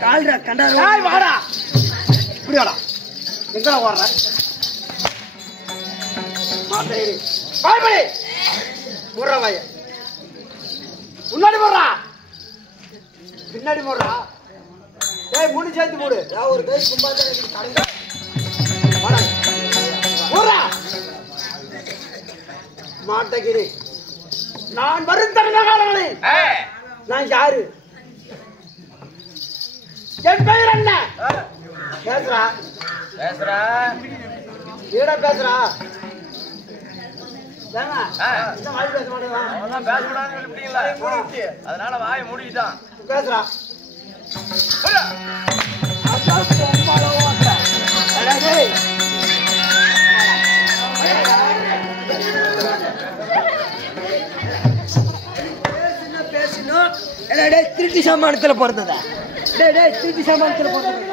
கால்ரா கண்டா வாடா இப்படி வாடா எங்கடா ஓடுற மாட்டேரி பாய்படி முறா வாய முன்னாடி போடுறா பின்னாடி போடுறா டேய் மூணு சேர்த்து போடு ஒரு கை கும்பாதான் கடங்க வாடா போடுறா மாட்டகிரி நான் வரும் தருணகாலங்களே நான் யாரு என் பெயர் என்ன பேசுறா ஏடா பேசுறா அதனால வாயை மூடிட்டான் பேசுறா பேசணும் திருச்சி சாமானத்துல பிறந்ததா திருச்சி சாமானத்துல பிறந்தது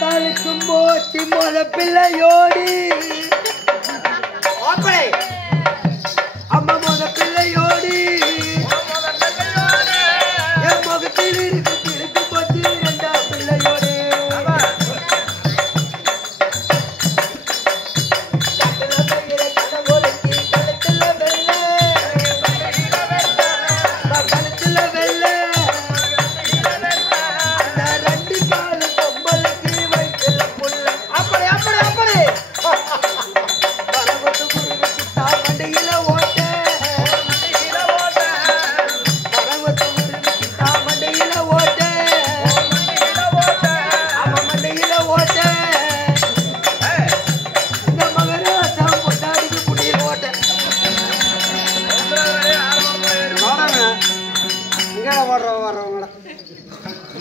தழுக்கும் போச்சு மொத பிள்ளையோடி அம்மா மொத பிள்ளையோடி என் முகத்தில் இருக்கு போச்சு இரண்டாம் பிள்ளையோடி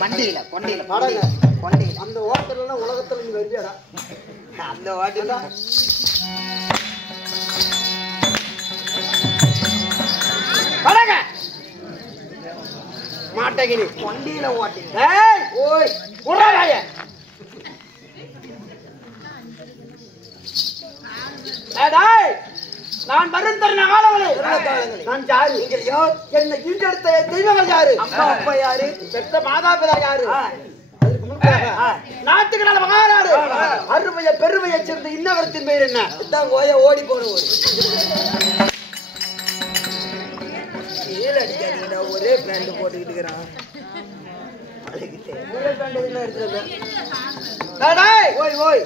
மண்டியில கொண்டையில கொண்டையில அந்த ஓட்டத்துல உலகத்துல நீ வருவியாடா அந்த வாட்டில வடங்க மாட்டகிரி கொண்டையில ஓட்டி ஏய் ஓய் உறவாய ஏய் நான் வரும் தருண காலங்களே நான் யாரு நீங்கள் யார் என்னை ஈண்டெடுத்த தெய்வங்கள் யாரு அம்மா அப்பா யாரு பெற்ற மாதா பிதா யாரு நாட்டுக்கு நல்ல மகாநாடு அருமைய பெருமையை சேர்ந்த இன்னவரத்தின் பேர் என்ன இதான் கோய ஓடி போன ஒரு கீழே அடிக்காதீங்கடா ஒரே பேண்ட் போட்டுக்கிட்டு இருக்கிறான் ஓய் ஓய்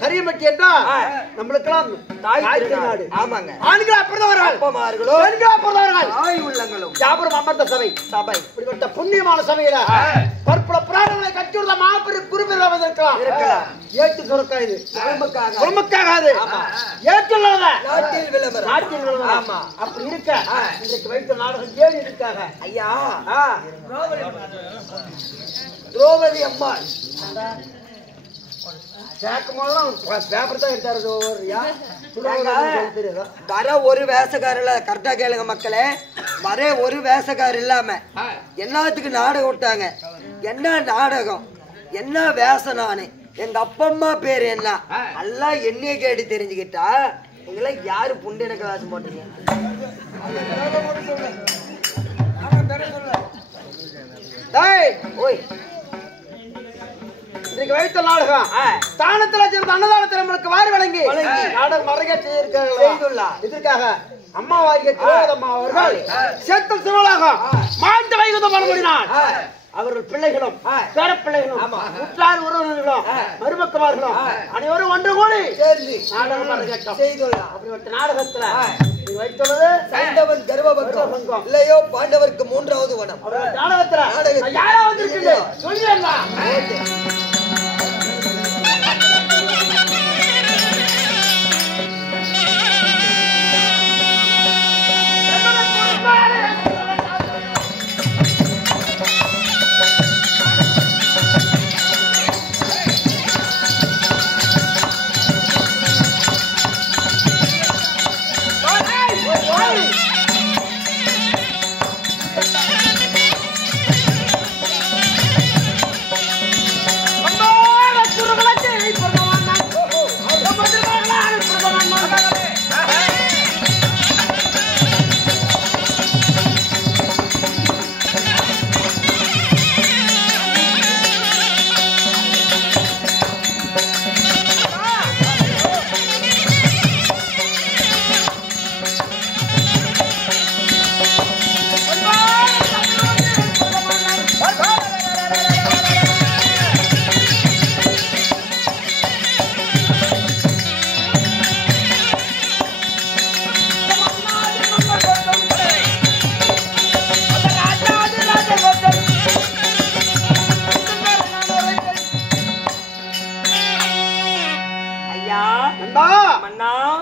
கரியமட்டி என்றா நம்மளுக்கெல்லாம் தாய் நாடு ஆமாங்க ஆண்கள் அப்படிதான் வரார்கள் அப்பமார்களோ பெண்கள் அப்படிதான் வரார்கள் தாய் உள்ளங்களும் யாபரும் அமர்ந்த சபை இப்படிப்பட்ட புண்ணியமான சபையில பற்பல புராணங்களை கற்றுள்ள மாபெரும் குருபிரவ இருக்கலாம் ஏற்று சுரக்கா இது குடும்பக்காகாது ஏற்றுள்ளத நாட்டில் விளம்பரம் நாட்டில் விளம்பரம் ஆமா அப்படி இருக்க இன்றைக்கு வைத்த நாடகம் ஏன் இருக்காக ஐயா திரௌபதி அம்மாள் வர ஒரு வேஷக்காரில் கரெக்டா கேளுங்க மக்களே வர ஒரு வேஷக்காரர் இல்லாம எல்லாத்துக்கு நாடகம் விட்டாங்க என்ன நாடகம் என்ன வேஷம் நானு எங்க அப்பம்மா பேரு என்ன எல்லாம் என்னைய கேட்டு தெரிஞ்சுக்கிட்டா உங்களை யாரு புண்டு எனக்கு வேஷம் போட்டீங்க ஓய் இன்னைக்கு வைத்த நாடகம் தானத்துல சேர்ந்த அன்னதானத்தில் நம்மளுக்கு வாரி வழங்கி நாடகம் அரங்கேற்றி இருக்காங்க இதற்காக அம்மாவாகிய திரௌபதம்மா அவர்கள் சேத்தல் சிவலாகம் மாண்ட வைகுந்தம் பண்ண முடியினார் அவர்கள் பிள்ளைகளும் பேர பிள்ளைகளும் உற்றார் உறவினர்களும் மருமக்கமார்களும் அனைவரும் ஒன்று கூடி நாடகம் அரங்கேற்றம் செய்துள்ளார் அப்படிப்பட்ட நாடகத்துல வைத்துள்ளது சைந்தவன் கர்வபங்கம் இல்லையோ பாண்டவருக்கு மூன்றாவது வனம் நாடகத்துல யாரா வந்திருக்கு சொல்லிடலாம்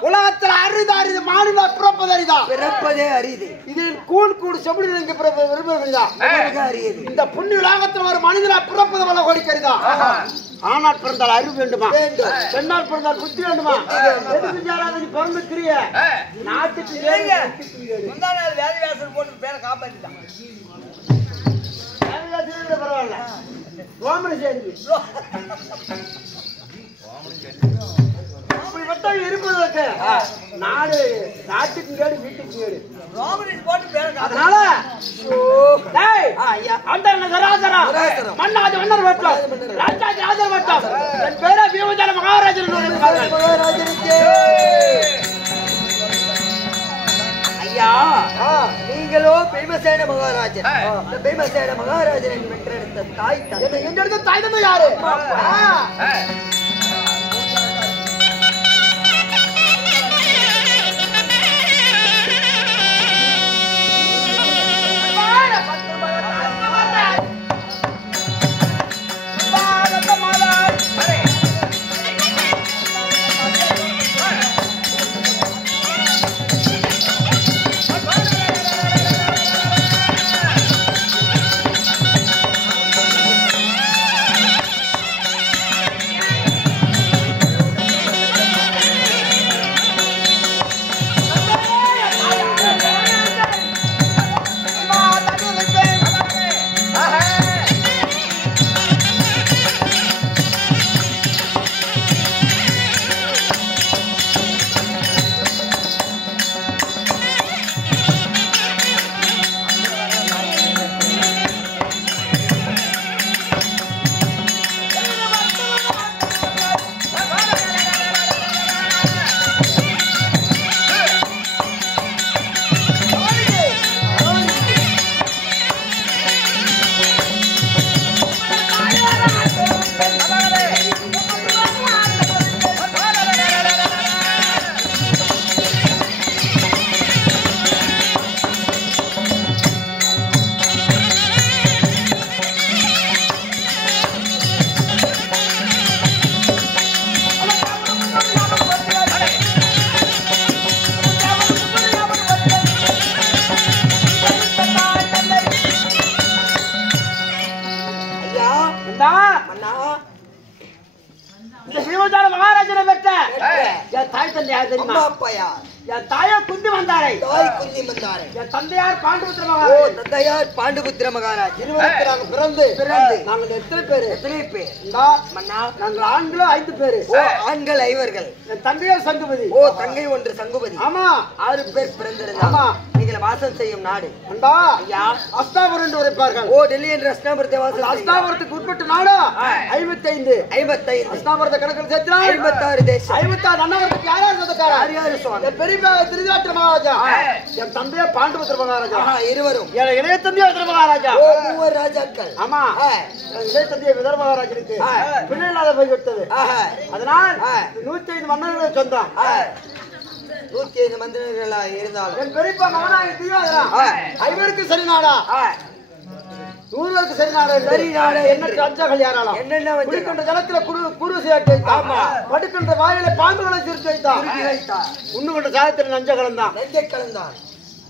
உலகத்தில் அரிது மாநில பிறப்பது அரிதா பிறப்பதே அரிது. இதில் கூடு செவிலில் இங்கே விரும்புகிறதா அரியது. இந்த புண்ணிய உலகத்தில் ஒரு மனிதனா பிறப்பது வல்ல கோடிக்கரிதா. ஆனால் பிறந்தால் அறிவு வேண்டுமா? பெண்ணால் பிறந்தால் புத்தி வேண்டுமா? எதுக்கு பிறந்துக்கிறிய நாட்டுக்கு போட்டு பேரை காப்பாத்திட்டான். பரவாயில்ல ரோமனை சேர்ந்து அப்படிப்பட்ட இருப்பதற்கு நாடு நாட்டுக்கு கேடு வீட்டுக்கு கேடு. போட்டு பேரை அதனால மன்னாதி மன்னர் வட்டம் ராஜாஜி ராஜர் வட்டம் என் பேரா பீமஜால மகாராஜன் மகாராஜனுக்கு ஐயா நீங்களோ பீமசேன மகாராஜன். இந்த பீமசேன மகாராஜன் பெற்றெடுத்த தாய் தந்தை. எந்த இடத்துல தாய் தந்தை யாரு? மகாராஜனை பெற்ற என் தாய் தந்தை யார் தெரியுமா? என் தாயா குந்தி வந்தாரை. என் தந்தையார் பாண்டுபுத்திர மகாராஜ். தந்தையார் பாண்டுபுத்திர மகாராஜ். இருவருக்கு நாங்கள் பிறந்து நாங்கள் எத்தனை பேர்? நாங்கள் ஆண்களும் 5 பேரு. ஆண்கள் 5. என் தந்தையார் சங்குபதி. தங்கை 1 சங்குபதி. ஆமா 6 பேர் பிறந்திருந்தாங்க. நீங்கள் வாசம் செய்யும் நாடு அண்டா அஸ்தாபுரம் என்று உரைப்பார்கள். டெல்லி என்று அஸ்தாபுரத்தை வாசம். அஸ்தாபுரத்துக்கு உட்பட்ட நாடு 55. அஸ்தாபுரத்தை கணக்கில் சேர்த்தா 56 தேசம். 56 அண்ணாவரத்துக்கு யார் சொந்தக்காரர்? யார் சுவாமி? பெரிய திருநாட்டு மகாராஜா. என் தந்தையா பாண்டுபுத்திர மகாராஜா. இருவரும் இளைய தந்தையா விதர மகாராஜா. 3 ராஜாக்கள். ஆமா இளைய தந்தையா விதர மகாராஜனுக்கு பிள்ளை இல்லாத போய்விட்டது. அதனால் 105 மன்னர்களை சொந்தம். 105 மந்திரங்களா இருந்தாலும் என் பெரியப்பா மகனாக தீவாதரா 5 சரி நாடா 100 சரி நாடா. சரி நாடா என்ன கஞ்சகள் யாராலும் என்னென்ன குடிக்கின்ற ஜலத்துல குரு சேர்த்து வைத்தான். படுக்கின்ற வாயில பாம்புகளை சிரித்து வைத்தான். உண்ணுகின்ற சாதத்தில் நஞ்ச கலந்தான். நெஞ்சை கலந்தான்.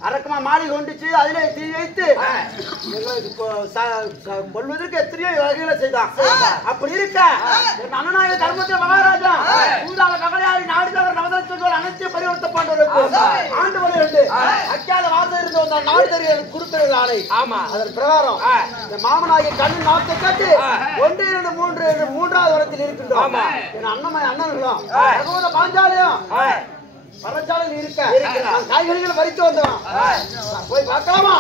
அரக்கமா மாறி கொண்டுச்சு அதிலே தீ வைத்து கொள்வதற்கு எத்தனையோ வகைகளை செய்தான். அப்படி இருக்க என் அண்ணனாய தர்மத்திர மகாராஜா சூதால மகளாரி நாடுதவர் நவதர் சொல்வார் அனைத்தையும் பரிவர்த்த பாண்டவருக்கு ஆண்டு வழி அக்கால வாசம் இருந்து வந்தால் நாடு தெரிய குறுக்கிறது ஆணை. ஆமா அதன் பிரகாரம் என் மாமனாகிய கண்ணு நாட்டை காட்டி 1 2 3 என்று 3வது இடத்தில் இருக்கின்றோம். என் அண்ணர்களும் ரகுவத பாஞ்சாலியும் பரஞ்சாலையில் இருக்க காய்கறிகள் வரித்து வந்தோம். போய் பார்க்கலாமா?